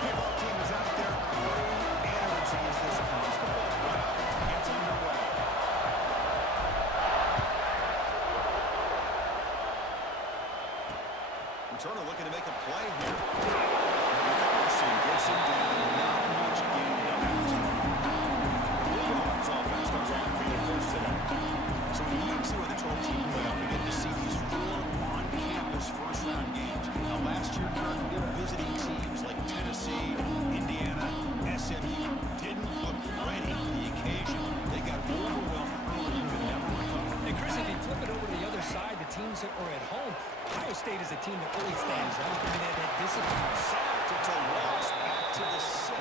Kickoff team is out there creating energy as this comes to ball. Gets underway. Returner looking to make a play here. Gets him down. Not much gain on that. Bulldogs offense comes on for the first today. So when you see with the 12-team playoff, we get to see these 4 on-campus first-round games. Now, last year, Kirk, visiting teams like Tennessee, Indiana, SMU didn't look ready for the occasion. They got overwhelmed early and could never recover. And Chris, if you flip it over to the other side, the teams that are at home, Ohio State is a team that really stands out. I mean, they had that discipline. Sacked. It's a loss back to the 6.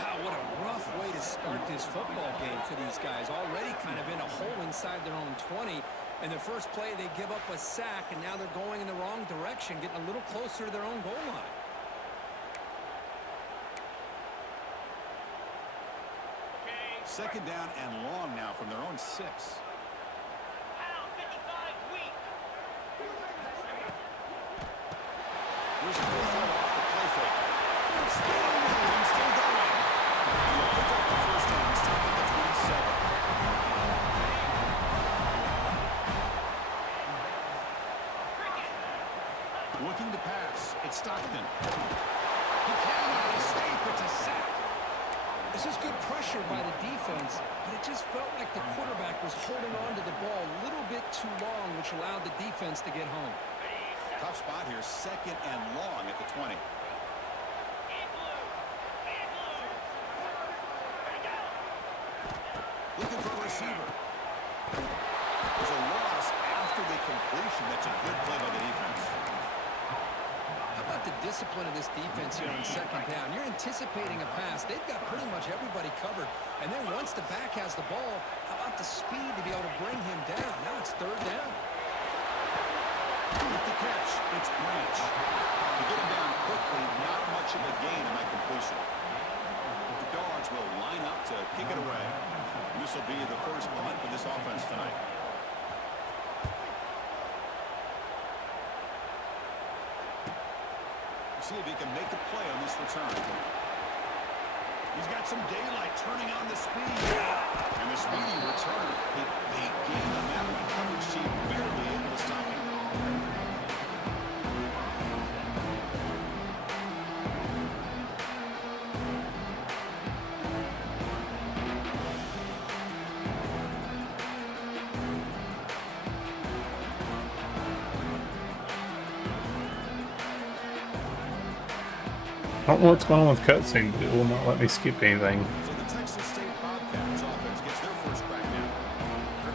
Wow, what a rough way to start this football game for these guys. Already kind of in a hole inside their own 20. And the first play, they give up a sack, and now they're going in the wrong direction, getting a little closer to their own goal line. Second down and long now from their own 6. Here's a good throw off the play fake. Still going. He'll pick up the first down. Stop at the 27. Looking to pass. It's Stockton. He cannot escape. It's a sack. This is good pressure by the defense, but it just felt like the quarterback was holding on to the ball a little bit too long, which allowed the defense to get home. Tough spot here, second and long at the 20. Looking for a receiver. There's a loss after the completion. That's a good play by the defense. How about the discipline of this defense here on second down? You're anticipating a pass. They've got pretty much everybody covered. And then once the back has the ball, how about the speed to be able to bring him down? Now it's third down. With the catch, it's Branch. To get him down quickly, not much of a gain on that completion. The Dogs will line up to kick it away. This will be the first punt for this offense tonight. See if he can make a play on this return. He's got some daylight turning on the speed. And the speedy return, a big gain on that one. Coverage team barely able to stop him. I don't know what's going on with cutscene, but it will not let me skip anything. So the Texas State Bobcats offense gets their first crack now.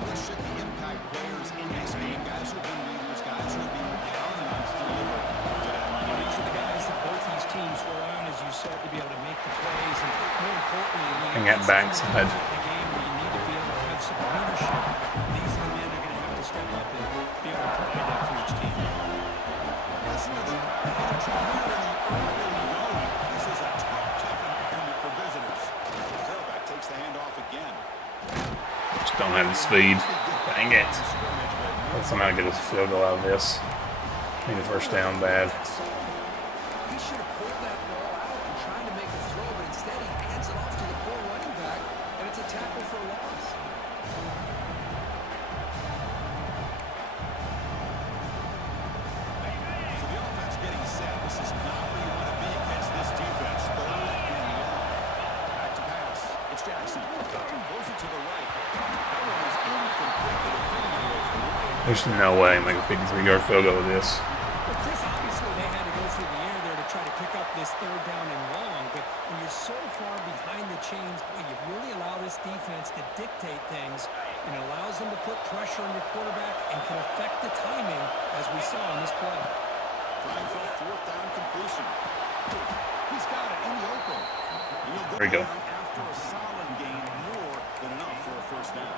Let's check the impact players in this game. Guys who have been leaders, guys who have been counted on to deliver today. Well, these are the guys that both these teams rely on, as you said, to be able to make the plays. And more importantly, Hang that backside. the game where you need to be able to have some leadership. These are the men that are going to have to step up and be able to provide that for each team. Listen to the energy here in the early going. This is a tough environment for visitors. The quarterback takes the handoff again. Just don't have the speed. Dang it. Let's somehow get a field goal out of this. Need a first down bad. He should have pulled that ball out and trying to make a throw, but instead he hands it off to the poor running back, and it's a tackle for a loss. So the offense getting set. This is not where you want to be against this defense. Third and long. Back to pass. It's Jackson. Goes it to the right. That one is incomplete. The defender was right. There's no way I make a 53-yard field goal with this. Well, Chris, obviously they had to go through the air there to try to pick up this third down and long, but when you're so far behind the chains, boy, you really allow this defense to dictate things, and it allows them to put pressure on your quarterback and can affect the timing, as we saw in this play. Trying for a fourth down completion. He's got it in the open. He'll There we go. after a solid gain, more than enough for a first down.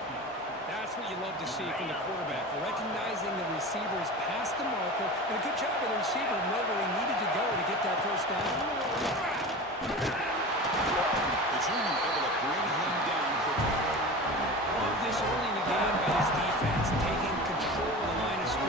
That's what you love to see from the quarterback, recognizing the receivers past the marker, and a good job of the receiver to know where he needed to go to get that first down. The team able to bring him down quickly. Love this early in the game by this defense, taking control of the line of scrimmage.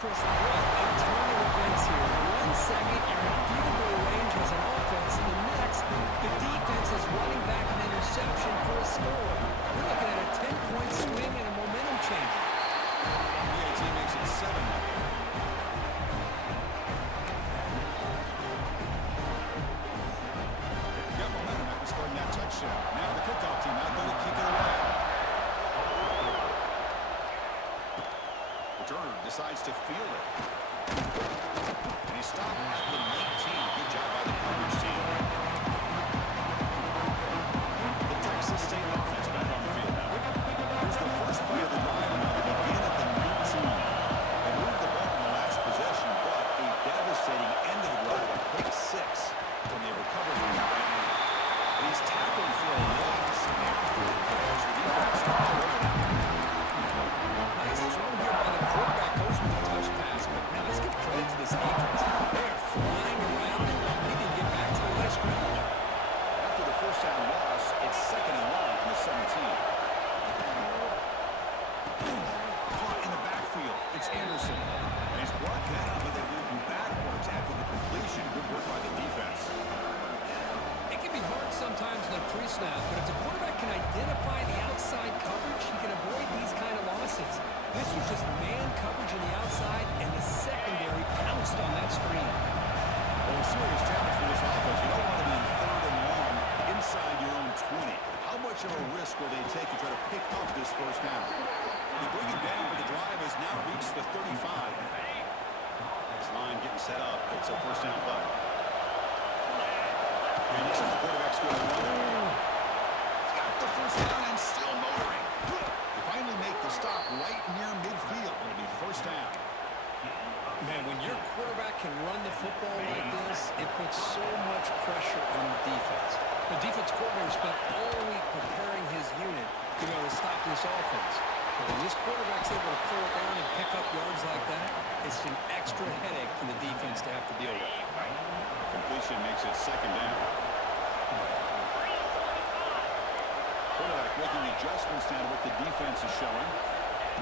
Chris, what a turn of events here. 1 second, you're in field goal range as an offense. The next, the defense is running back an interception for a score. We're looking at a 10-point swing and a momentum change. PAT makes it 7-0. Got momentum after scoring that touchdown. Now the kickoff team out there to kick it away. Returner decides to field it. And he stopped at the 19. Good job by the coverage team. The Texas State offense back on the field now. Here's the first play of the drive. Now they begin at the 19. They moved the ball in the last possession, but a devastating end of the drive, a pick 6 when they recover from that right now. And he's tackled for a loss after the calls. The defense started over that. Nice throw here by the quarterback. Goes with a touch pass. But now let's give credit to this defense. They are flying around and we need to get back to the line scrimmage. After the first down loss, it's 2nd and 1 from the 17. Caught in the backfield. It's Anderson. And he's brought down, but they move him backwards after the completion. Good work by the defense. It can be hard sometimes in a pre-snap, but if the quarterback can identify the outside coverage, he can avoid these kind of losses. This was just man coverage on the outside, and the secondary pounced on that screen. Well, a serious challenge for this offense. You don't want to be in 3rd and long inside your own 20. How much of a risk will they take to try to pick up this first down? They bring it down, but the drive has now reached the 35. This line getting set up. It's a first down play. And looks like the quarterback's going to run. He's got the first down and still motoring. They finally make the stop right near midfield. It'll be first down. Man, when your quarterback can run the football like this, it puts so much pressure on the defense. The defense coordinator spent all week preparing his unit to be able to stop this offense. But when this quarterback's able to pull it down and pick up yards like that, it's an extra headache for the defense to have to deal with. Completion makes it 2nd down. Quarterback making adjustments now to what the defense is showing.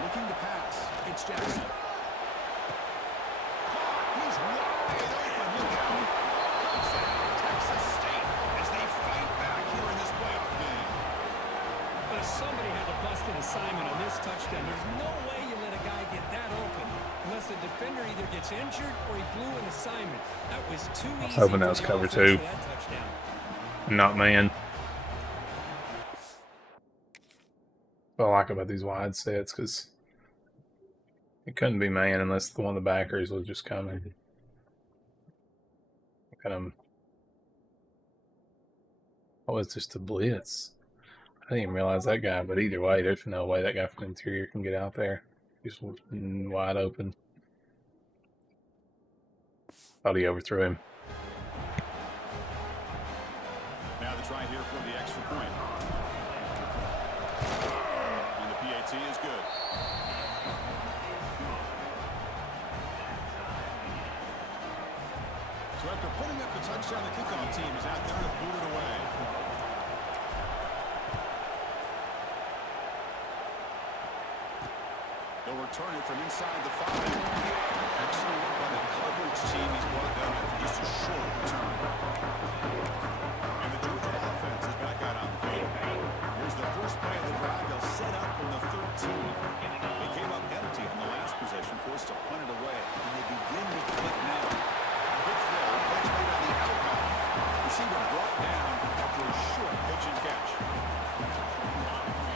Looking to pass. It's Jackson. He's wide open. Look out. Touchdown, Texas State, as they fight back here in this playoff game. But if somebody had to bust an assignment on this touchdown, there's no way you let a guy get that open unless the defender either gets injured or he blew an assignment. That was too easy. I was hoping that was cover 2. Not man. What I like about these wide sets, because it couldn't be man unless one of the backers was just coming. Oh, it's just a blitz. I didn't even realize that guy, but either way, there's no way that guy from the interior can get out there. He's wide open. Thought he overthrew him. Now the try here for the extra point. And the PAT is good. So after putting up the touchdown, the kickoff team is out there to boot it away. They'll return it from inside the 5. Excellent work by the coverage team. He's brought down after just a short return. And the Georgia offense is back out on the field. Here's the first play of the drive. They'll set up from the 13. They came up empty on the last possession, forced to punt it away. And they begin to click now. Good throw. Catch made on the outbound. Receiver brought down after a short pitch and catch.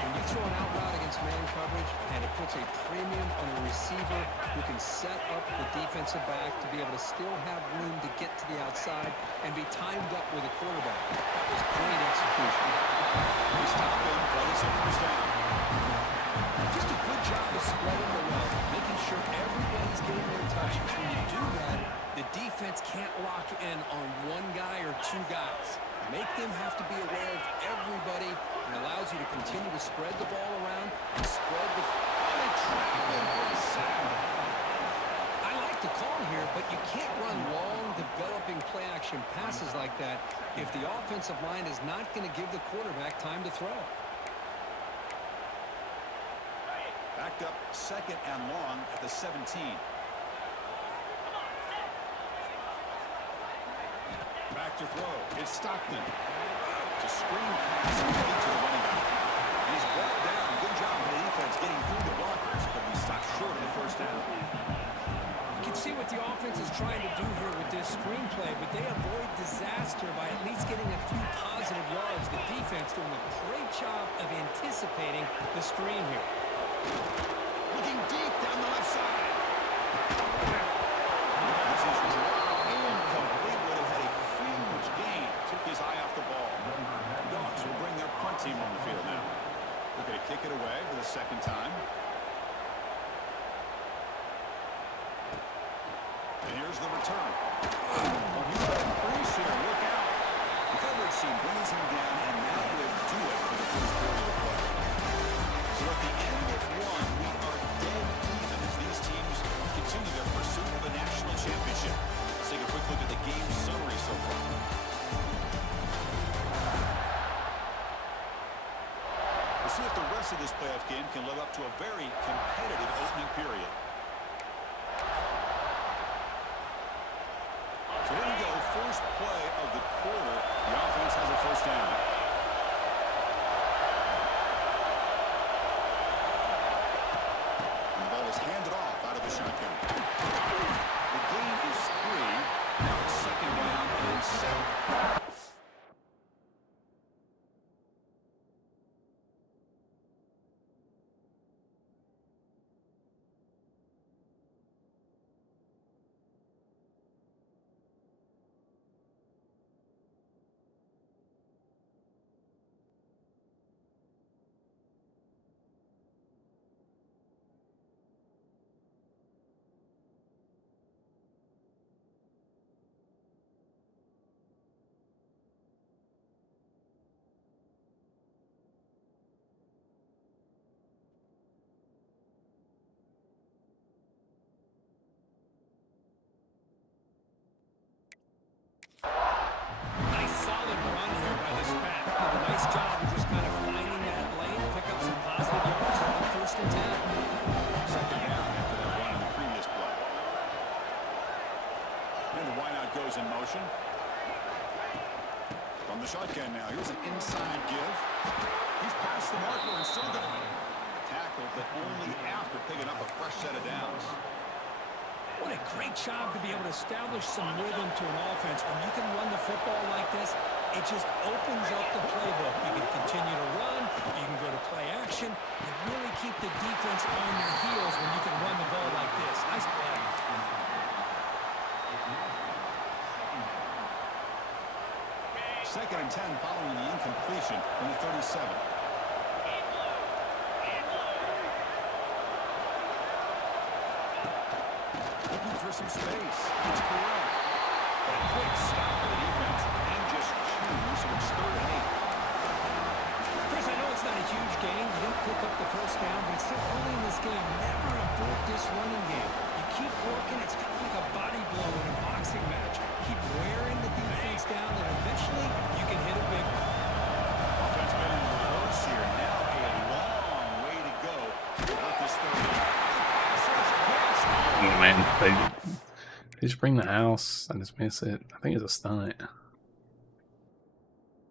When you throw an out route against man coverage, and it puts a premium on a receiver who can set up the defensive back to be able to still have room to get to the outside and be timed up with a quarterback. That was great execution. They stop him, but it's a first down. Just a good job of spreading the wealth, making sure everybody's getting their touches. When you do that, the defense can't lock in on one guy or two guys. Make them have to be aware of everybody. It allows you to continue to spread the ball around and spread the I like the call here, but you can't run long, developing play-action passes like that if the offensive line is not going to give the quarterback time to throw. Backed up 2nd and long at the 17. to throw. It's Stockton. It's a screen pass into the running back. He's brought down. Good job on the defense getting through the blockers, but he stopped short of the first down. You can see what the offense is trying to do here with this screenplay, but they avoid disaster by at least getting a few positive yards. The defense doing a great job of anticipating the screen here. Looking deep down the left side. This is dropped incomplete. Would have had a huge gain. Took his eye off the ball. Dogs will bring their punt team on the field now. They're going to kick it away for the second time. And here's the return. Well, he's got a crease here. Look out. The coverage team brings him down, and now will do it for the first quarter of the play. So at the end of one, we are dead even as these teams continue their pursuit of a national championship. Let's take a quick look at the game summary so far. We'll see if the rest of this playoff game can live up to a very competitive opening period. So here we go, first play of the quarter. The offense has a first down. And the ball is handed off out of the shotgun. The gain is 3. Now it's second down and 7. Nice solid run here by this back. Did a nice job of just kind of finding that lane, pick up some positive yards on first and 10. Second down after that run in the previous play. And the wideout goes in motion. From the shotgun now. Here's an inside give. He's past the marker and still going. Tackled, but only after picking up a fresh set of downs. What a great job to be able to establish some rhythm to an offense. When you can run the football like this, it just opens up the playbook. You can continue to run. You can go to play action. You really keep the defense on their heels when you can run the ball like this. Nice play. Second and 10 following the incompletion from the 37. Looking for some space. It's Perrell. A quick stop by the defense. And just 2, so it's 3rd and 8. Chris, I know it's not a huge gain. You didn't pick up the first down, but it's still early in this game. Never abort this running game. You keep working. It's kind of like a body blow in a boxing match. Keep wearing the defense down, and eventually you can hit a big one. Offense been in reverse here. Now a long way to go. About this 30. Yeah, man, they just bring the house. I just miss it. I think it's a stunt.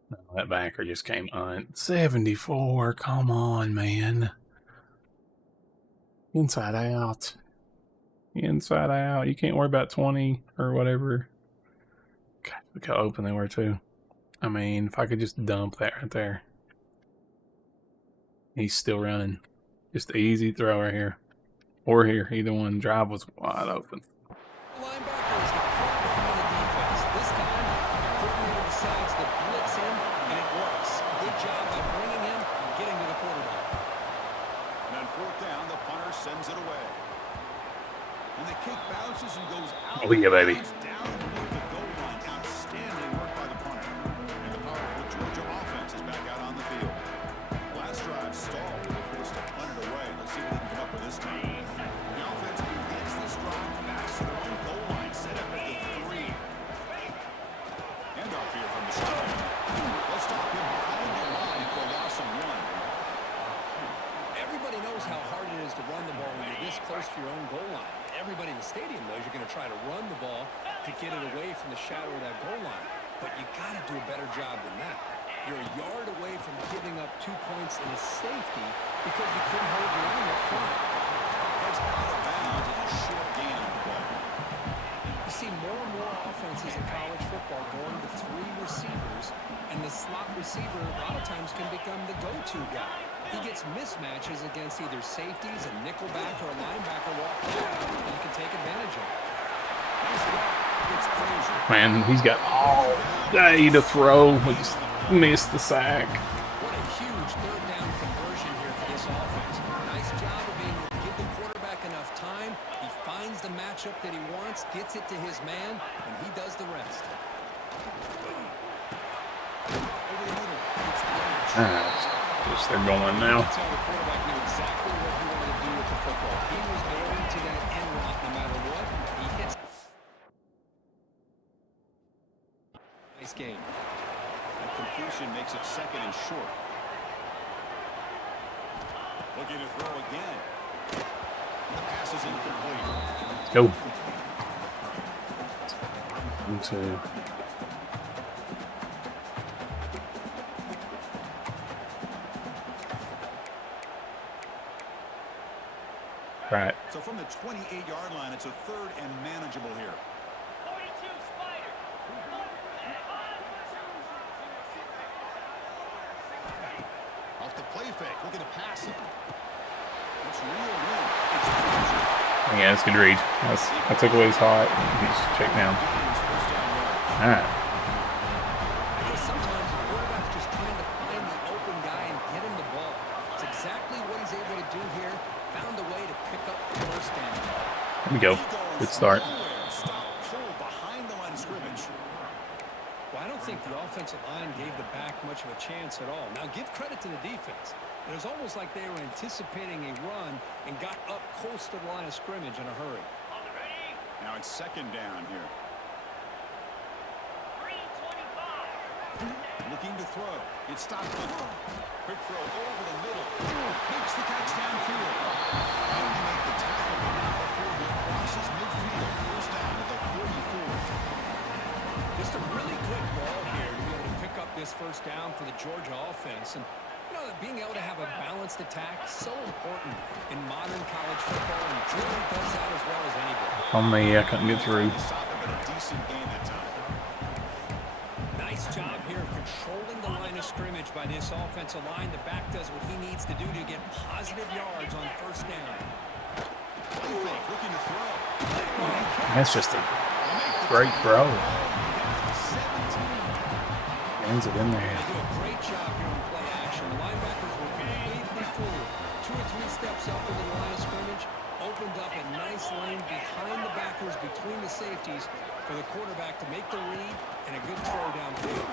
No, that backer just came on 74. Come on, man. Inside out. Inside out. You can't worry about 20 or whatever. God, look how open they were too. I mean, if I could just dump that right there. He's still running. Just an easy throw right here. Or here. Either one. Drive was wide open. Linebacker is the quarterback of the defense. This time, the coordinator decides to blitz him, and it works. Good job by bringing him and getting to the quarterback. And on 4th down, the punter sends it away. And the kick bounces and goes out. Oh, yeah, baby. Down near the goal line. Outstanding work by the punter. And the powerful Georgia offense is back out on the field. Last drive stalled. They're forced to punt it away. Let's see what they can come up with this time. The offense begins this drive back to their own goal line. Set up at the 3. Handoff here from the shotgun. Let's stop him behind the line for a loss of 1. Everybody knows how hard it is to run the ball when you're this close to your own goal line. Everybody in the stadium knows you're going to try to run the ball to get it away from the shadow of that goal line. but you got to do a better job than that. You're a yard away from giving up 2 points in a safety because you couldn't hold your own up front. That's out of bounds. It's a short gain on the play. You see more and more offenses in college football going to 3 receivers, and the slot receiver a lot of times can become the go-to guy. He gets mismatches against either safeties, a nickelback, or a linebacker walk down, and he can take advantage of it. Man, he's got all day to throw. We just missed the sack. What a huge third down conversion here for this offense. Nice job of being able to give the quarterback enough time. He finds the matchup that he wants, gets it to his man, and he does the rest. Just they're going now. You can tell the quarterback knew exactly what he wanted to do with the football. He was going to that end route no matter what. He hits. Nice game. The completion makes it second and short. Looking to throw again. The pass is incomplete. Let's go. 1, 2. Right. So from the 28-yard line, it's a third and manageable here. 42 Spider. Off the play fake, looking to pass it. It's real win. It's Yeah, that's good read. I took away his hot. He just checked down. All right. Because sometimes the quarterback's just trying to find the open guy and get him the ball. It's exactly what he's able to do here. Found a way to pick up the first down. Here we go. Good start. Stop pull behind the line of scrimmage. Well, I don't think the offensive line gave the back much of a chance at all. Now, give credit to the defense. It was almost like they were anticipating a run and got up close to the line of scrimmage in a hurry. Now it's second down here. 325. Looking to throw. It's stopped. Quick throw over the middle. Makes the catch downfield. Finally make the tackle, but not before he crosses midfield. First down at the 44. Just a really good ball here to be able to pick up this first down for the Georgia offense. And, you know, being able to have a balanced attack is so important in modern college football, and Georgia does that as well as anybody. On me, I couldn't get through. Stop him at a decent game that time. Nice job here of controlling the line of scrimmage by this offensive line. The back does what he needs to do to get positive yards on first down. Play fake, looking to throw. That's just a great throw. Ends it in there. They do a great job here on play action. The linebackers were completely fooled. 2 or 3 steps up into the line of scrimmage, opened up a nice lane behind the backers, between the safeties, for the quarterback to make the read and a good throw downfield.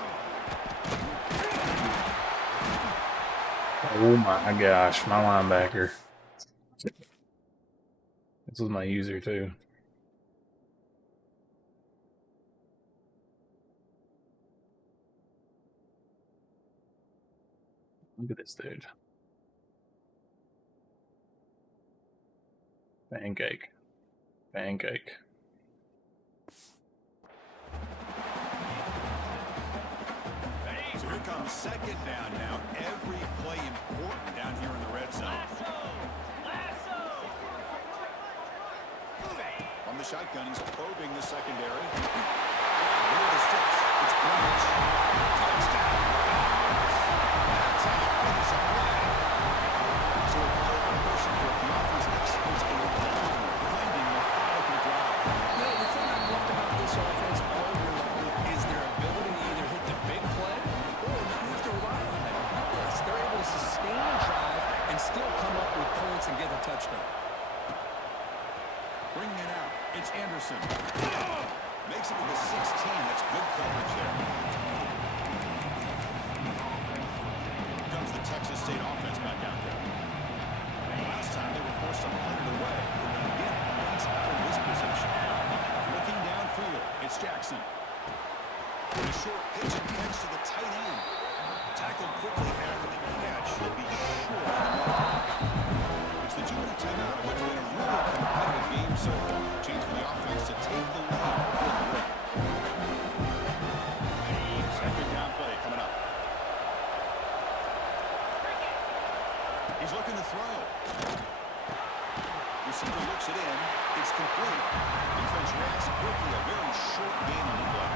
Oh my gosh, my linebacker. This was my user too. Look at this dude. Pancake. Pancake. So here comes second down now. Every play important down here in the red zone. On the shotgun, he's probing the secondary. Where are the sticks? It's Branch. Touchdown. That's how you finish a play. So a play on motion for the offense executes a long, blending, methodical drive. You know, the thing I've loved about this offense all year long is their ability to either hit the big play or not have to rely on that. Yes, they're able to sustain a drive and still come up with points and get a touchdown. Bringing it out. It's Anderson. Makes it to the 16. That's good coverage there. Here comes the Texas State offense back out there. Last time they were forced to punt it away. Again, points out of this position. Looking downfield. It's Jackson. A short pitch and catch to the tight end. Tackled quickly after the catch. Should be short. It's the 2-minute timeout, which has been a really competitive game so far. Chance for the offense to take the lead before the break. He's looking to throw. Receiver looks it in. It's complete. Defense reacts quickly. A very short game on the play.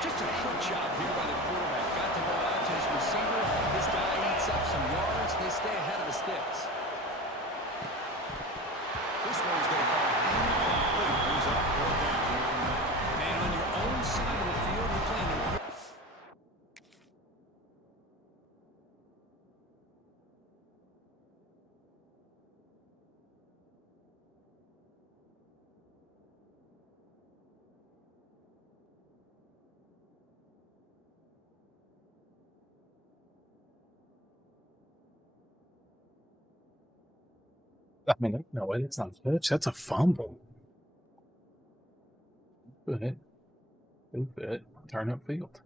Just a good job here by the quarterback. Got the ball out to his receiver. This guy eats up some yards. They stay ahead of the sticks. This one's going to fall incomplete. Brings up 4th down. Man, on your own side of the field, you're playing a I mean, no way, that's not a touch. That's a fumble. Good. Good. Turn up field.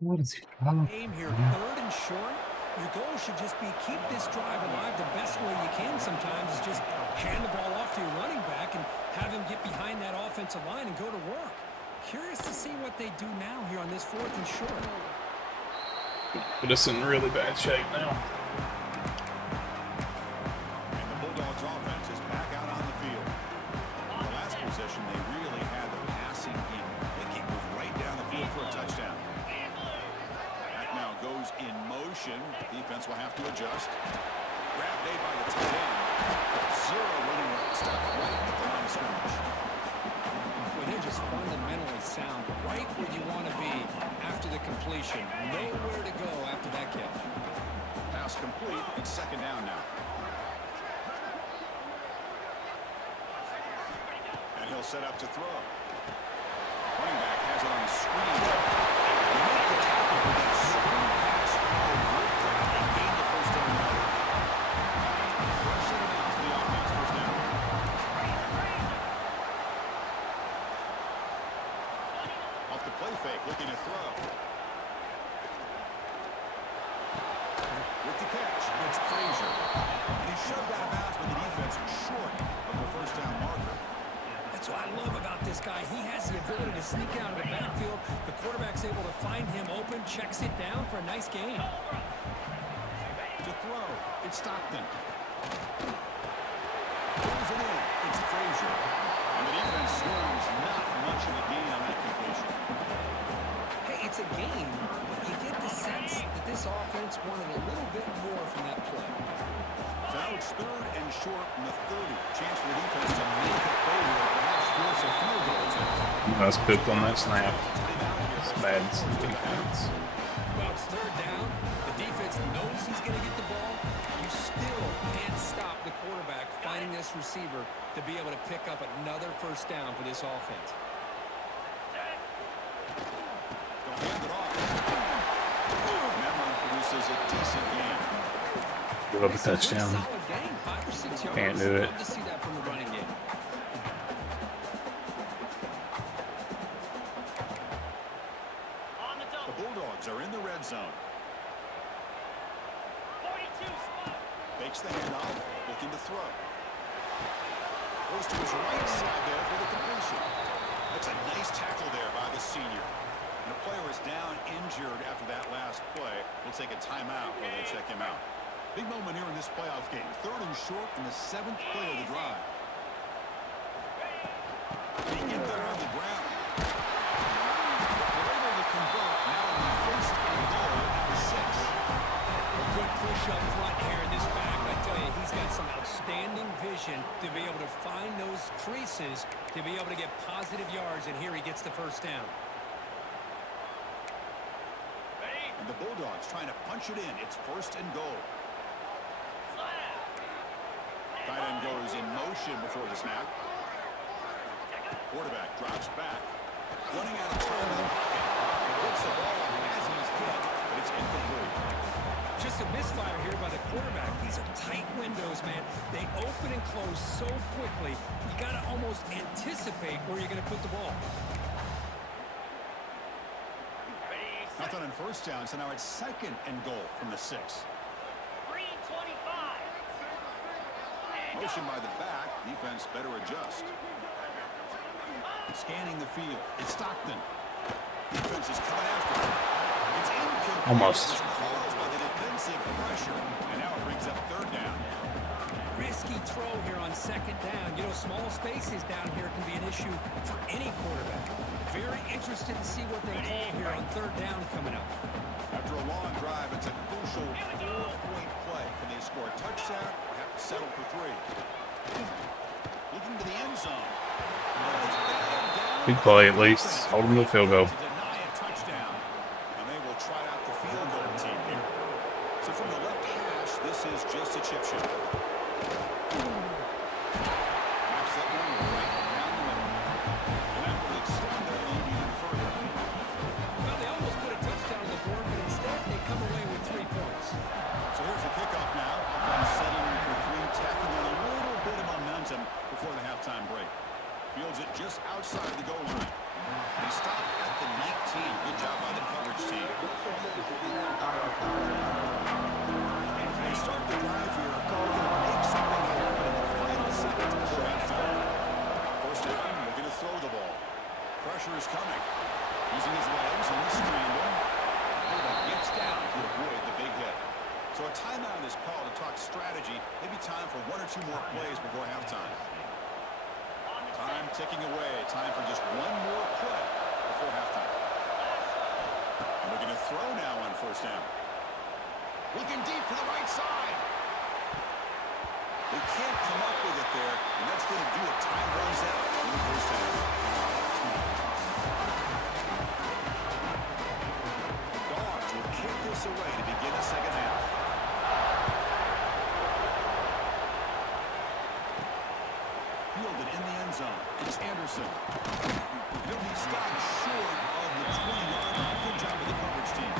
What is he trying? game here, 3rd and short. Your goal should just be keep this drive alive the best way you can sometimes is just hand the ball off to your running back and have him get behind that offensive line and go to work. Curious to see what they do now here on this 4th and short. Put us in really bad shape now. And the Bulldogs offense is back out on the field. On the last possession, they really had the passing in. The kick was right down the field for a touchdown. That now goes in motion. Defense will have to adjust. Grab made by the tight end. 0 running right stop right at the line of scrimmage. Well, they're just fundamentally sound right where you want to be after the completion. Nowhere to go after that catch. Pass complete. It's 2nd down now. And he'll set up to throw. Running back has it on the screen. He made the tackle with that screen pass. And gained the 1st down. First and out for the offense. 1st down. Off the play fake, looking to throw. With the catch, it's Frazier. And he shoved out of bounds with the defense short of the 1st down marker. That's what I love about this guy. He has the ability to sneak out of the backfield. The quarterback's able to find him open, checks it down for a nice gain. To throw, it's Stockton. Throws it in, it's Frazier. And the defense scores not much of a gain on that completion. Hey, it's a game, but you get the sense that this offense wanted a little bit more from that play. So now it's 3rd and short from the 30. Chance for the defense to make it over and perhaps force a field goal attempt. I was cooked on that snap. It's bad defense. Well, it's 3rd down. The defense knows he's going to get the ball. You still can't stop the quarterback finding this receiver to be able to pick up another 1st down for this offense. Don't hand it off. Memron produces a decent game. Give up a touchdown. Solid game, 5 or 6 yards. Can't do it. Love to see that from the running game. On the The double. Bulldogs are in the red zone. 42 spot. Fakes the handoff, looking to throw. Goes to his right side there for the completion. That's a nice tackle there by the senior. And the player is down injured after that last play. We'll take a timeout while they check him out. Big moment here in this playoff game. 3rd and short in the 7th play of the drive. They get there on the ground. They're able to convert now on the 1st and goal at the 6. Good push up front here in this back. I tell you, he's got some outstanding vision to be able to find those creases, to be able to get positive yards, and here he gets the 1st down. And the Bulldogs trying to punch it in. It's 1st and goal. Tight end goes in motion before the snap. Quarterback drops back. Running out of time in the pocket. Gets the ball as he's hit, but it's incomplete. Just a misfire here by the quarterback. These are tight windows, man. They open and close so quickly. You got to almost anticipate where you're going to put the ball. Nothing on 1st down, so now it's 2nd and goal from the 6. 3:25. Motion by the back. Defense better adjust. Scanning the field. It's Stockton. Defense is coming after him. It's incomplete. Almost. It's closed by the defensive aggressive pressure. And now it brings up third down. Risky throw here on second down. You know, small spaces down here can be an issue for any quarterback. Very interested to see what they call here on third down coming up. After a long drive, it's a crucial 4-point play. Can they score a touchdown or have to settle for 3? Looking to the end zone. Big play at least. Hold them to the field goal. To deny a touchdown. And they will try out the field goal team here. So from the left hash, this is just a chip shot. Maps that one right down the middle. And that will extend their lead even further. Well, they almost put a touchdown on the board, but instead they come away with 3 points. So here's the kickoff now. Offense settling for 3, tacking on a little bit of momentum before the halftime break. Fields it just outside the goal line. They stop at the 19. Good job by the coverage team. They start the drive here. They're going to make something happen in the final seconds before halftime. First down, looking to throw the ball. Pressure is coming. Using his legs on the scramble. Quarterback gets down to avoid the big hit. So a timeout is called to talk strategy. Maybe time for 1 or 2 more plays before halftime. Time ticking away. Time for just 1 more play before halftime. And looking to throw now on first down. Looking deep to the right side. They can't come up with it there, and that's going to do it. Time runs out in the first half. The Dogs will kick this away to begin the second half. Fielded in the end zone. It's Anderson. He'll be stopped short of the 20-yard line. Good job of the coverage team.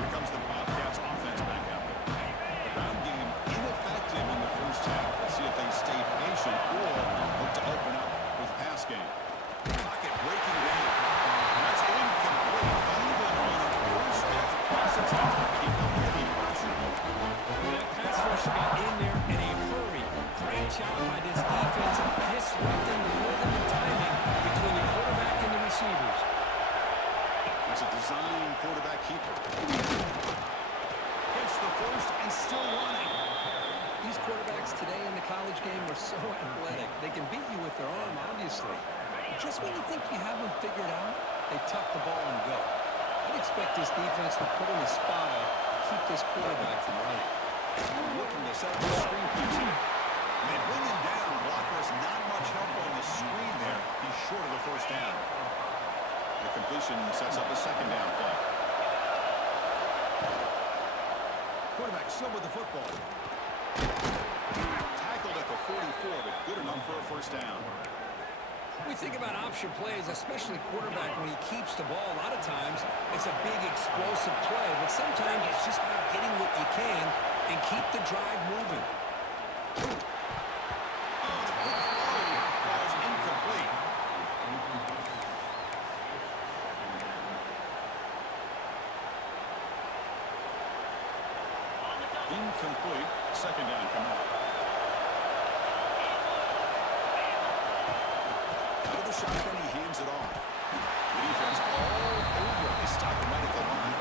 Here comes the Bobcats offense back out there. The ground game ineffective in the first half. Let's see if they stay patient or look to open up with a pass game. Pocket breaking down. That's incomplete. Even on a first down pass attempt. Keeping heavy pressure. That pass rush got in there in a hurry. Great job by this defense disrupting the rhythm and timing between the quarterback and the receivers. That's a design quarterback keeper. Gets the first and still running. These quarterbacks today in the college game are so athletic. They can beat you with their arm, obviously. But just when you think you have them figured out, they tuck the ball and go. I'd expect this defense to put in a spy to keep this quarterback from running. Looking to set up the screen piece here. And they bring him down. Blockers not much help on the screen there. He's short of the first down. The completion sets up a second down play. Quarterback still with the football. Tackled at the 44, but good enough for a first down. We think about option plays, especially quarterback, when he keeps the ball. A lot of times, it's a big explosive play, but sometimes it's just about getting what you can and keep the drive moving. Falls incomplete. Incomplete. Second down coming up. Out of the shotgun, he hands it off. The defense all over. They stop him right at the line.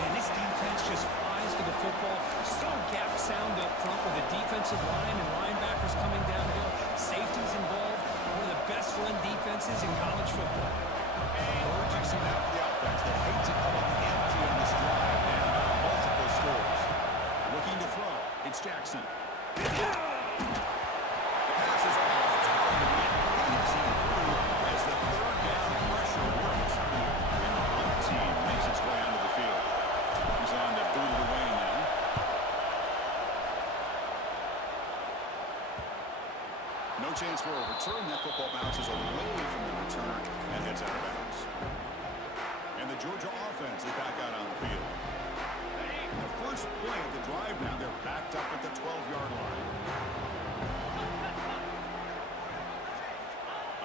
And this defense just flies to the football. So gap sound up front with the defensive line and linebackers coming downhill. Safeties involved. One of the best run defenses in college football. Urgency now for the offense. They hate to come up empty on this drive now. Multiple scores. Looking to throw. It's Jackson. The pass is off target. Easy through as the third down pressure works. And the punt team makes its way onto the field. He's on to boot it away now. No chance for a return. That football bounces away from the returner and hits out of bounds. And the Georgia offense is back out on the field. The first play of the drive now, they're backed up at the 12-yard line.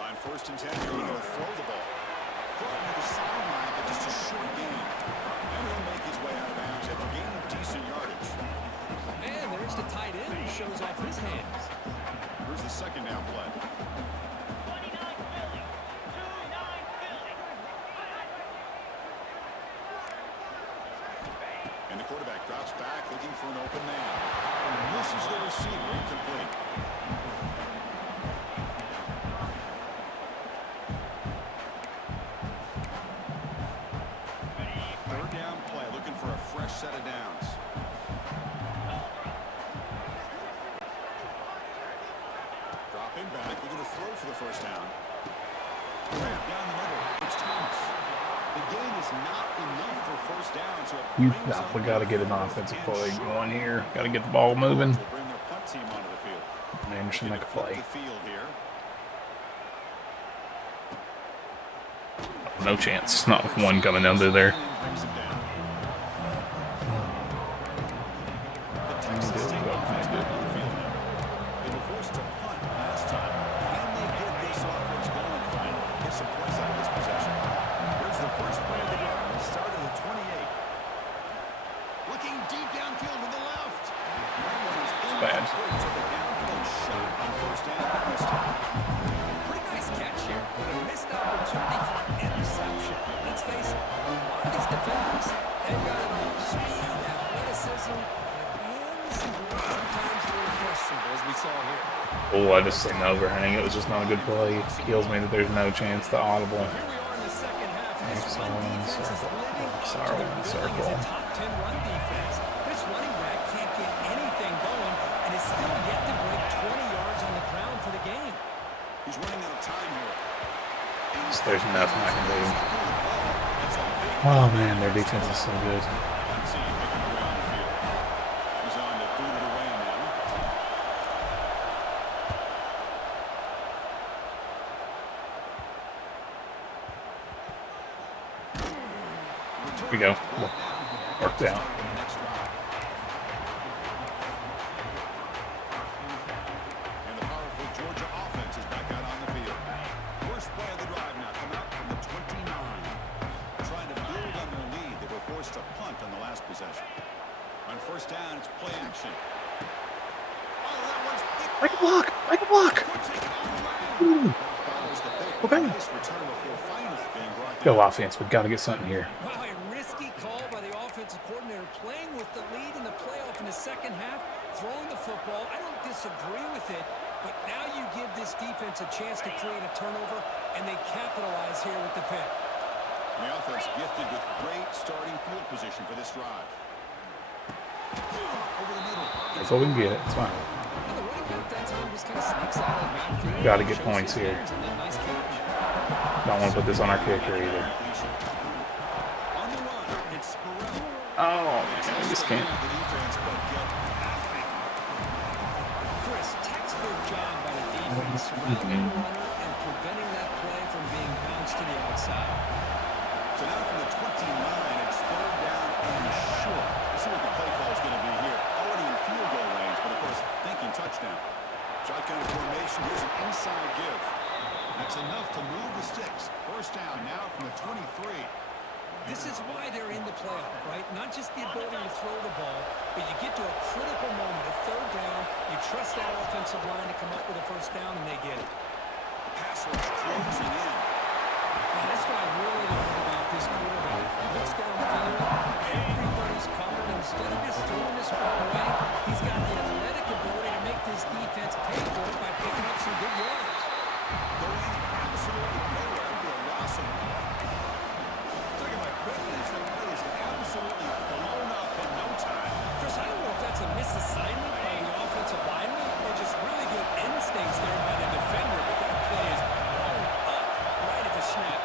On first and 10, they're going to throw the ball. Caught near the sideline, but just a short gain. And he'll make his way out of bounds after gaining decent yardage. And there's the tight end who shows off his hands. Here's the second down play. 29 Philly. 2-9 Philly. And the quarterback drops back looking for an open man. Misses the receiver, incomplete. Third down play, looking for a fresh set of downs. Dropping back, looking to throw for the first down. Down the middle, it's Thomas. The gain is not enough for first down, so We got to get an offensive play going here. Got to get the ball moving. bring their punt team onto the field. Anderson make a play. The field here. No chance. Not with one coming down through there. Brings him down. The Texas State offense back on the field now. They were forced to punt last time. Can they get this offense going finally? Get some points out of this possession. Here's the first play of the drive. It started at 28. Looking deep downfield to the left. It's bad. Took a downfield shot on first down this time. Pretty nice catch here, but a missed opportunity for an interception. Let's face it, a lot of these defenders, they've got it all. Speed, athleticism, hands, sometimes a little questionable, as we saw here. Oh, I just seen the overhang. It was just not a good play. It kills me that there's no chance to audible. Here we are in the second half, and this run defense is living up to their billing as a top 10 run defense. This running back can't get anything going, and is still yet to break 20 yards on the ground for the game. He's running out of time here. There's nothing I can do. Oh man, their defense is so good. Let's see him making the way on the field. He's on to boot it away now. Here we go. Worked out. Next drive. And the powerful Georgia offense is back out on the field. First play of the drive now. Come out from the 29. Trying to build on their lead. They were forced to punt on the last possession. On first down, it's play action. Oh, that one's picked. Make a block! Make a block! Could take it all the way. Follows the pick. Okay. Nice return before finally being brought down. Go offense. We've got to get something here. Wow, a risky call by the offensive coordinator, playing with the lead in the playoff in the second half, throwing the football. I don't disagree with it, but now you give this defense a chance to create a turnover, and they capitalize here with the pick. The offense gifted with great starting field position for this drive. Over the middle. That's all we can get. It's fine. And the running back that time just kind of sneaks out of the backfield. Gotta get Shows points his here. hands, and then nice catch. Don't want to put this on our kicker either. On the run, it's Sparrow. Oh, man, I just can't. The defense, but get nothing. Chris, textbook job by the defense, surrounding the runner and preventing that play from being bounced to the outside. So now from the 29, it's third down and short. Let's see what the play call is going to be here. Already in field goal range, but of course, thinking touchdown. Shotgun formation, here's an inside give. That's enough to move the sticks. First down now from the 23. This is why they're in the playoff, right? Not just the ability to throw the ball, but you get to a critical moment, a third down, you trust that offensive line to come up with a first down, and they get it. Pass rush closing in. And that's what I really love about this quarterback. He looks downfield, everybody's covered. Instead of just throwing this ball away, he's got the athletic ability to make this defense pay for it by picking up some good yards. Going absolutely nowhere to allow some. Talking about quickness, the play is absolutely blown up in no time. Chris, I don't know if that's a misassignment by the offensive lineman or just really good instincts there by the defender, but that play is blown up right at the snap.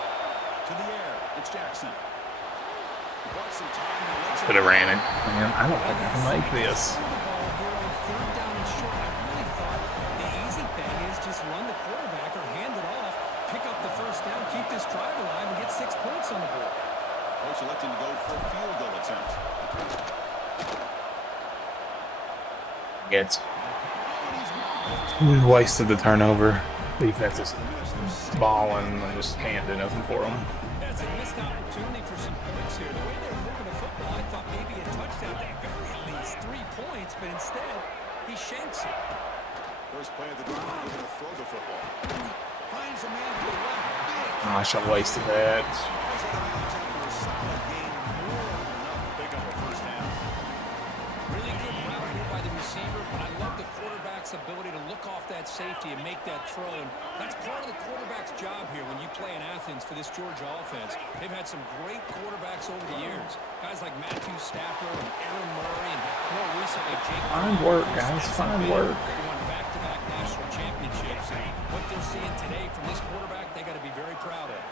To the air, it's Jackson. He bought some time and lets Could have ran it. Man, I don't think I can make this. The ball here on third down and short. I really thought the easy thing is just run the quarterback or hand it off, pick up the first down, keep this drive alive, and get 6 points on the board. Coach electing to go for a field goal attempt. We wasted the turnover. Defense is balling. I just can't do nothing for them. That's a missed opportunity for some points here. The way they're moving the football, I thought maybe a touchdown, at least 3 points, but instead, he shanks it. First play of the drive, they're going to throw the football. Finds a man to the left. Big. Gosh, I wasted that. Solid game, more than enough to pick up a first down. safety and make that throw. And that's part of the quarterback's job here when you play in Athens for this Georgia offense. They've had some great quarterbacks over the years. Guys like Matthew Stafford and Aaron Murray and more recently Jake. Find work, guys. Find work. They won back-to-back national championships. And what they're seeing today from this quarterback, they got to be very proud of.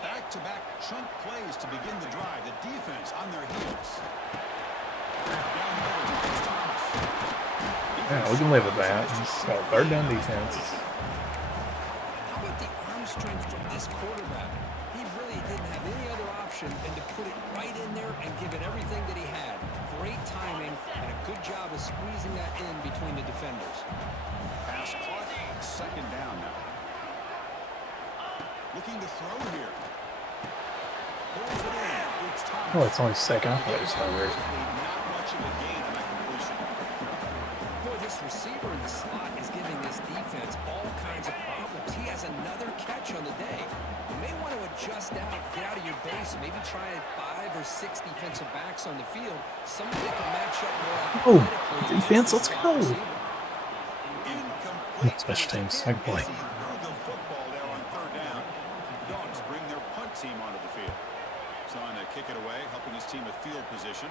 Back-to-back chunk plays to begin the drive. The defense on their heels. Down the middle, it's Thomas. Yeah, we can live with that. So, third down defense. How about the arm strength from this quarterback? He really didn't have any other option than to put it right in there and give it everything that he had. Great timing and a good job of squeezing that in between the defenders. Pass caught. Second down now. Looking to throw here. Pulls it in. It's Thomas. Oh, it's only second. I thought it was third. Not much of a gain on that completion. Boy, this receiver in the slot is giving this defense all kinds of problems. He has another catch on the day. You may want to adjust out, get out of your base, maybe try 5 or 6 defensive backs on the field. Somebody that can match up more Oh, defense, let's go. Incomplete. Special teams, I can play. Threw the football there on third down. Dogs bring their punt team onto the field. Trying to kick it away, helping his team with field position.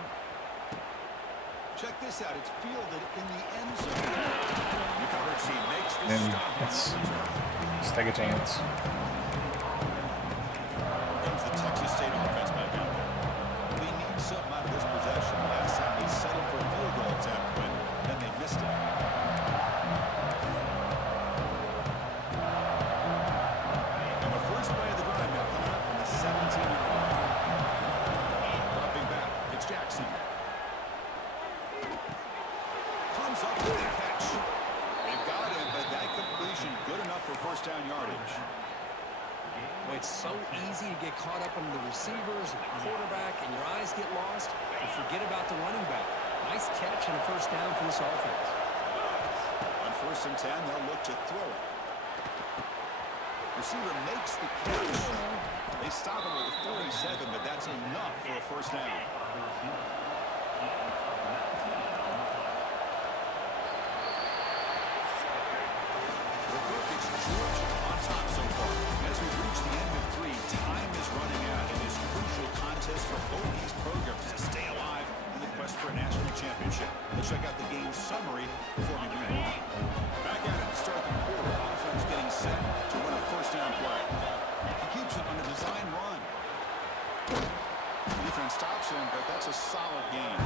Check this out. It's fielded in the end zone. The coverage team makes the And stop. let's take a chance. Comes the Texas State offense back out there. They need something out of this possession. Last time they settled for a field goal attempt, but then they missed it. And the first play of the drive now coming up from the 17-yard line. Dropping back, it's Jackson. Comes up with a catch. They've got him, but that completion good enough for first down yardage. Well, it's so easy to get caught up on the receivers and the quarterback, and your eyes get lost, and forget about the running back. Nice catch and a first down for this offense. On 1st and 10, they'll look to throw it. Receiver makes the catch. They stop him at the 47, but that's enough for a first down. It's Georgia on top so far. As we reach the end of 3, time is running out in this crucial contest for both these programs to stay alive in the quest for a national championship. Let's check out the game summary before we move on. Back at it to start the quarter. Offense getting set to run a first down play. He keeps it on a design run. Defense stops him, but that's a solid game.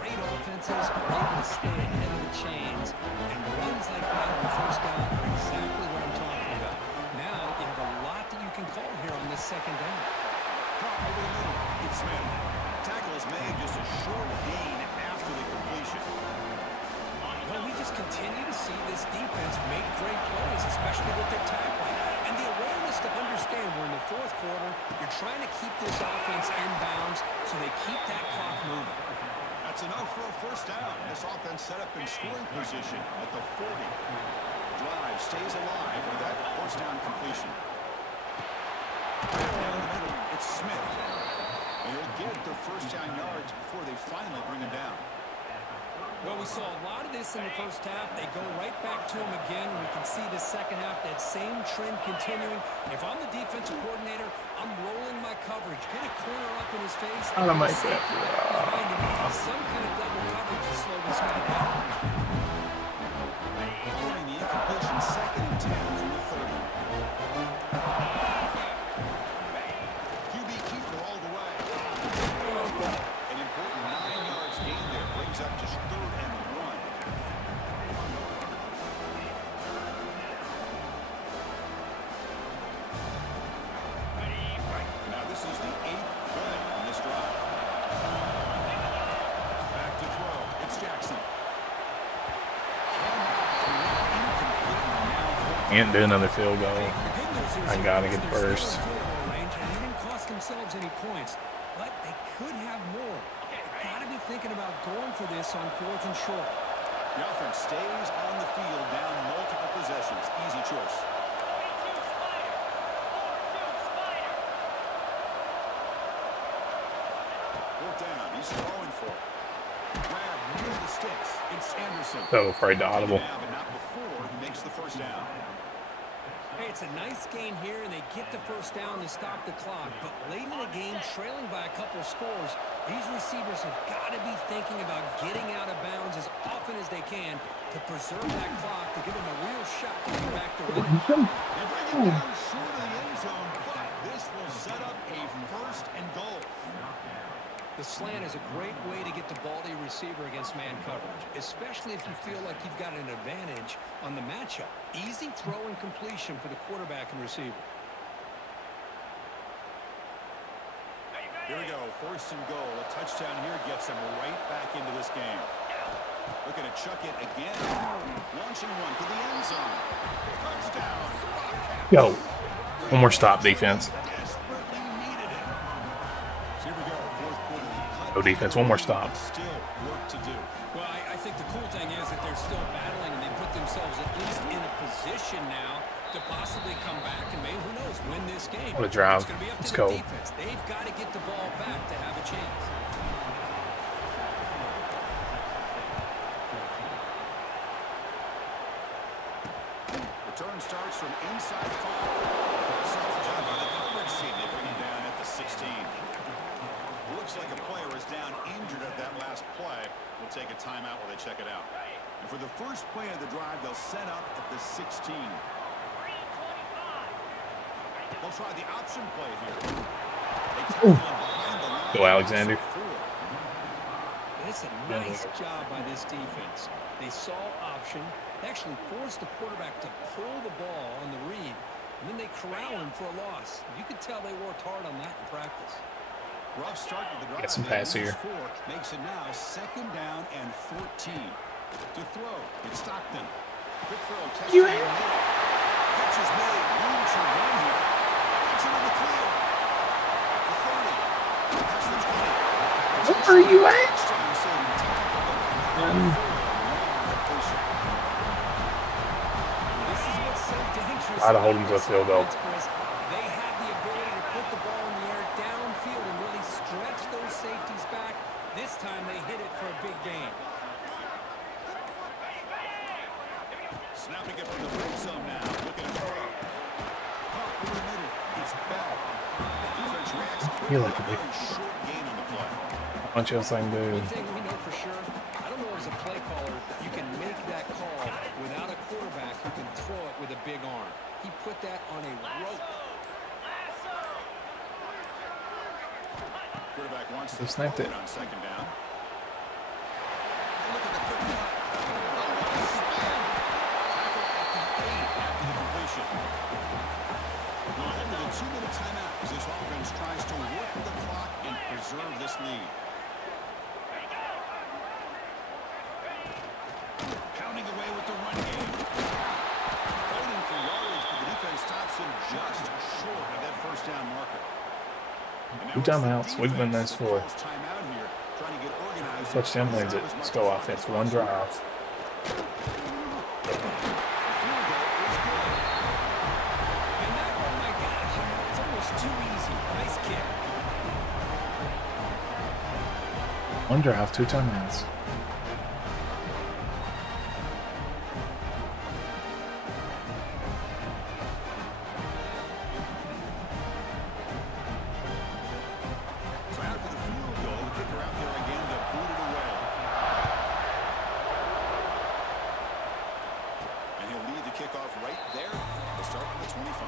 Great offenses are able to stay ahead of the chains, and runs like that on first down are exactly what I'm talking about. Now you have a lot that you can call here on this second down. Drop over the middle. It's Smith. Tackle is made, just a short gain after the completion. Well, we just continue to see this defense make great plays, especially with their tackling. And the awareness to understand we're in the 4th quarter, you're trying to keep this offense in bounds so they keep that clock moving. That's enough for a first down. This offense set up in scoring position at the 40. Drive stays alive with that first down completion. Down the middle, it's Smith. And he'll get the first down yards before they finally bring him down. Well, we saw a lot of this in the first half. They go right back to him again. We can see the second half, that same trend continuing. If I'm the defensive coordinator, I'm rolling my coverage. Get a corner up in his face. How to make that? Behind him. Some kind of double coverage to slow this guy down. Following the incompletion, 2nd and 10 from the 30. QB keeper all the way. An important 9 yards gain there. Brings up just 3rd and 1. Now this is the 8th play in this drive. Back to throw. It's Jackson. Can't do another field goal. The good news is I gotta get they're first. still in field goal range, and they didn't cost themselves any points, but they could have more. They've got to be thinking about going for this on 4th and short. The offense stays on the field down multiple possessions. Easy choice. 4th down. He's throwing for it. Grab near the sticks. It's Anderson. So afraid to audible. Now, but not before he makes the first down. Hey, it's a nice gain here, and they get the first down to stop the clock. But late in the game, trailing by a couple scores, these receivers have got to be thinking about getting out of bounds as often as they can to preserve that clock, to give them a real shot to get back to winning. They bring it down short of the end zone, but this will set up a first and goal. The slant is a great way to get the ball to your receiver against man coverage, especially if you feel like you've got an advantage on the matchup. Easy throw and completion for the quarterback and receiver. Here we go, first and goal. A touchdown here gets them right back into this game. Looking to chuck it again. Launching one to the end zone. Touchdown. Yo, one more stop, defense. Desperately needed it. So here we go, fourth quarter. Go defense, one more stop. Still work to do. Well, I think the cool thing is that they're still battling, and they put themselves at least in a position now to possibly come back and maybe, who knows, win this game. What a drive. It's going to be up to Let's the go. defense. They've got to get the ball back to have a chance. Return starts from inside the 5. Solid job by the coverage team. They bring him down at the 16. Looks like a player is down injured at that last play. We'll take a timeout while they check it out. And for the first play of the drive, they'll set up at the 16. They'll try the option play here. They tackle him behind the line. Go, Alexander. And it's a nice job by this defense. They saw option. They actually forced the quarterback to pull the ball on the read, and then they corral him for a loss. You could tell they worked hard on that in practice. Rough start to the drive. Get some pass here. Makes it now second down and 14. To throw, it's Stockton. Quick throw, touchdown. Catch is made. Room to run here. Gets into the clear. The 30. That's the 20. Where are you at? Touchdown, saving tackle. This is what's so dangerous. Try to hold him to a field goal. They have the ability to put the ball in the air downfield and really stretch those safeties back. This time they hit it for a big gain. Snapping it from the red zone now. Looking to throw. Pump over the middle. It's Bell. Defense reacts You quickly. like A it. very short gain on the play. What else I can do? One thing we know for sure, I don't know as a play caller, you can make that call without a quarterback who can throw it with a big arm. He put that on a rope. Quarterback wants to He snapped throw it. on second down. Look at the quick cut. Tackle at the 8 after the completion. We'll head to the 2-minute timeout as this offense tries to work the clock and preserve this lead. Pounding away with the run game. Fighting for yardage, but the defense stops him just short of that first down marker. Two timeouts. We've been this for. Touchdown wins it. Let's go offense. One drive. And that, oh my gosh, it's almost too easy. Nice kick. One drive, two timeouts. So after the field goal, the kicker out there again to boot it away. And he'll lead the kickoff right there. We'll start from the 25.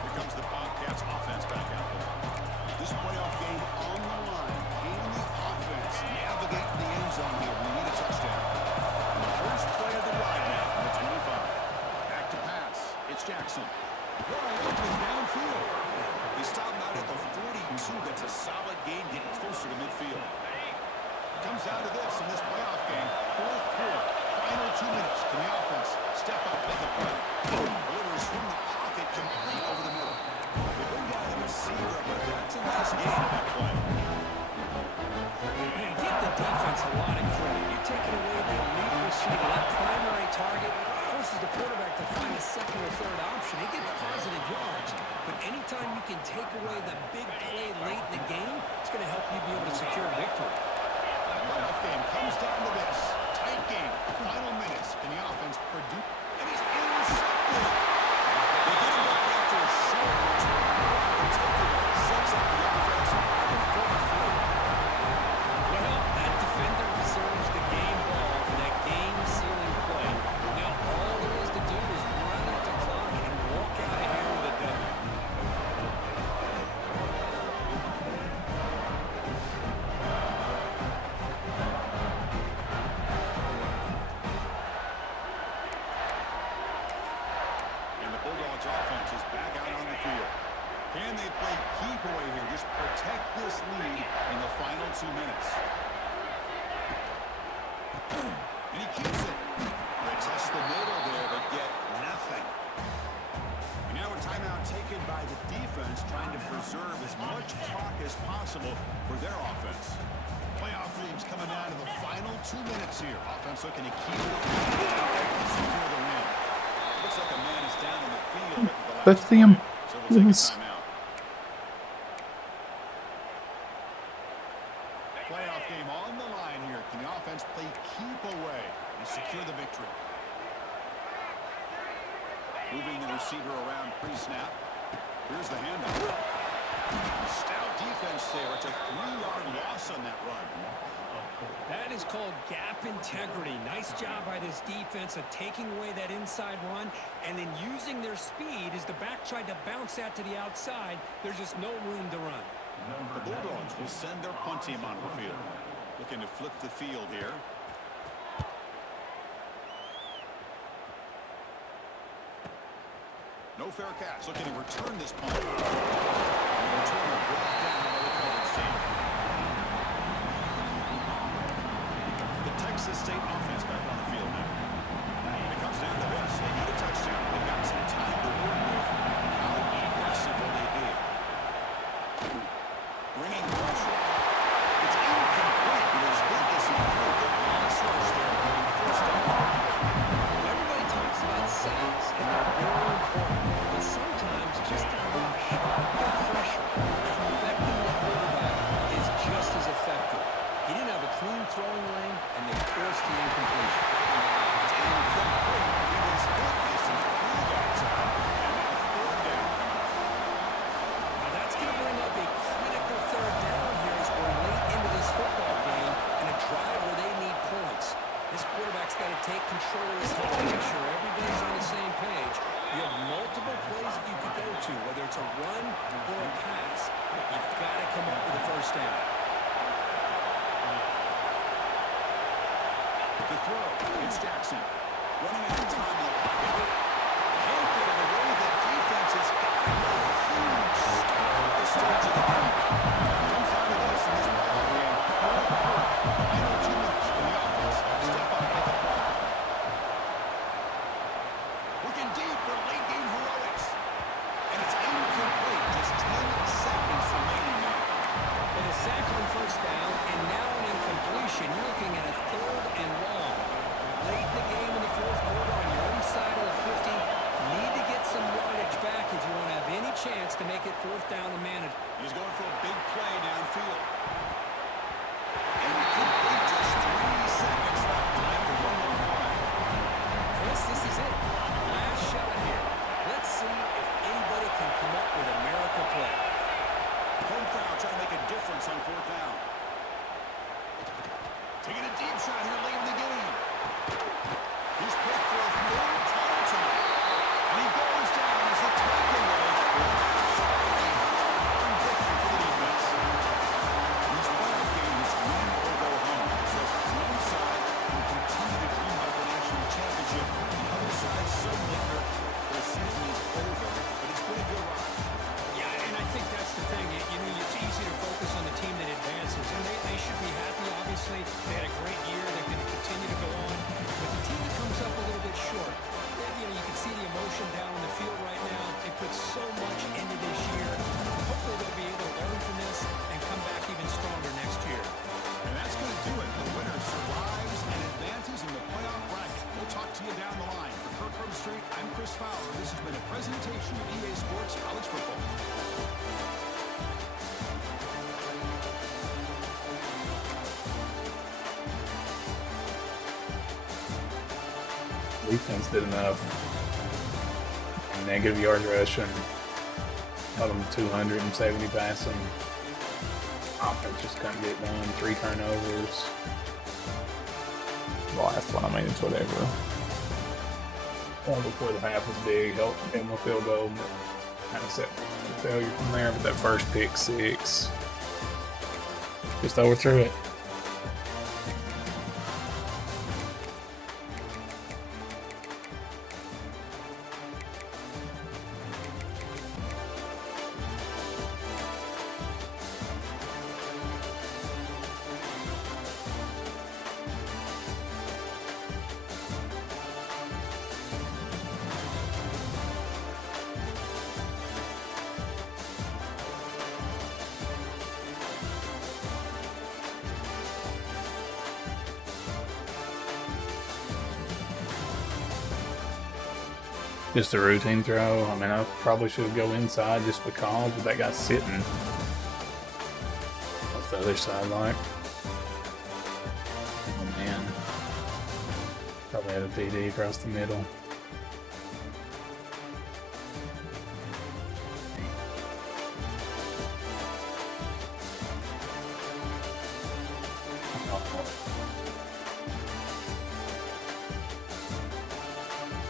Here comes the Bobcats offense back out there. This playoff game on the line. Can the offense navigate the end zone here? We need a touchdown. And the first play of the ride now from the 25. Back to pass. It's Jackson. Wide open downfield. He stopped out at the 42. That's a solid gain, getting closer to midfield. Comes down to this in this playoff game. Fourth quarter. Final 2 minutes. Can the offense step up, make a play? Delivers from the pocket, complete over the middle. They bring down the receiver, but that's a nice gain on that play. Man, give the defense a lot of credit. You're taking away the elite receiver, that primary target. First forces the quarterback to find a second or third option. He gets positive yards, but anytime you can take away the big play late in the game, it's going to help you be able to secure victory. Playoff game comes down to this. Tight game. Final minutes. Can the offense produce? And he's intercepted. They get him back after a short return. The takeaway sets up the offense at the 43. Well, that defender deserves the game ball for that game-sealing play. Now, all there is to do is run out the clock and walk out of here with a W. And the Bulldogs offense is back out on the field. Can they play keep away here? Just protect this lead in the final 2 minutes. And he keeps it. They test the middle there, but get nothing. And now a timeout taken by the defense, trying to preserve as much clock as possible for their offense. Playoff dreams coming down to the final 2 minutes here. Offense looking to keep it and secure the win. Looks like a man is down in the field at the last That's them. play, so we'll take a Yes. timeout. Playoff game on the line here. Can the offense play keep away and secure the victory? Moving the receiver around pre-snap. Here's the handoff. Stout defense there. It's a 3-yard loss on that run. That is called gap integrity. Nice job by this defense of taking away that inside run and then using their speed as the back tried to bounce that to the outside. There's just no room to run. The Bulldogs will send their punt team onto the field. Looking to flip the field here. No fair catch. Looking to return this punt. And the returner brought down by the coverage team. The Texas State offense back on the field now. It comes down to this. They need a touchdown. They've got some time to work with. How aggressive will they be? Bringing pressure. It's incomplete. It was hit as he threw the pass rush there. First down. Everybody talks about sacks, and they're very important. But sometimes just the rush, the pressure, if affecting the quarterback is just as effective. He didn't have a clean throwing lane, and they forced the incompletion. It's incomplete. It was hit as he threw that time. And now third down. Now that's going to bring up a critical third down here as we're late into this football game and a drive where they need points. This quarterback's got to take control of this ball, make sure everybody's on the same page. You have multiple plays that you could go to, whether it's a run or a pass. You've got to come up with a first down. The throw. It's Jackson. Running out of time in the pocket. Can't get it away. The defense has got a huge start at the stage of the game. Comes down to this in this ball game. Final 2 minutes. Can the offense step up and make a play? Looking deep for late game heroics. And it's incomplete. Just 10 seconds remaining now. And a sack on first down, and now an incompletion. You're looking at a 3rd and long. Late in the game in the 4th quarter on your own side of the 50. Need to get some yardage back if you want to have any chance to make it 4th down and manage. He's going for a big play downfield. Incomplete. Just 3 seconds left. Time for one more play. Chris, this is it. Last shot here. Let's see if anybody can come up with a miracle play. Home crowd trying to make a difference on 4th down. Taking a deep shot here late in the game. He's picked for a 3rd time tonight. And he goes down as a takeaway. Absolutely hard victory for the defense. These playoff games win or go home. So one side will continue to dream about the national championship. The other side, some liquor. Their season is over, but it's been a good ride. Yeah, and I think that's the thing. You know, it's easy to focus on the team that advances, and they should be happy, obviously. They had a great year. They're going to continue to go on. But the team that comes up a little bit short, you know, you can see the defense did enough. Negative yards rushing. Held them 270 passing. Offense just couldn't get done. 3 turnovers. The last one, I mean, it's whatever. One before the half was big, helped him a field goal, but kind of set the failure from there. But that first pick six just overthrew it. Just a routine throw. I mean, I probably should go inside just because, but that guy's sitting. What's the other side like? Oh man. Probably had a TD across the middle.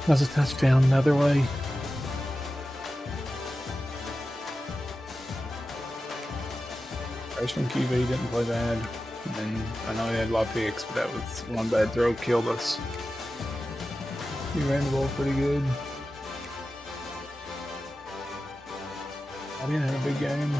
That's a touchdown another way. Freshman QB didn't play bad. And I know he had a lot of picks, but that was one bad throw killed us. He ran the ball pretty good. I didn't have a big game.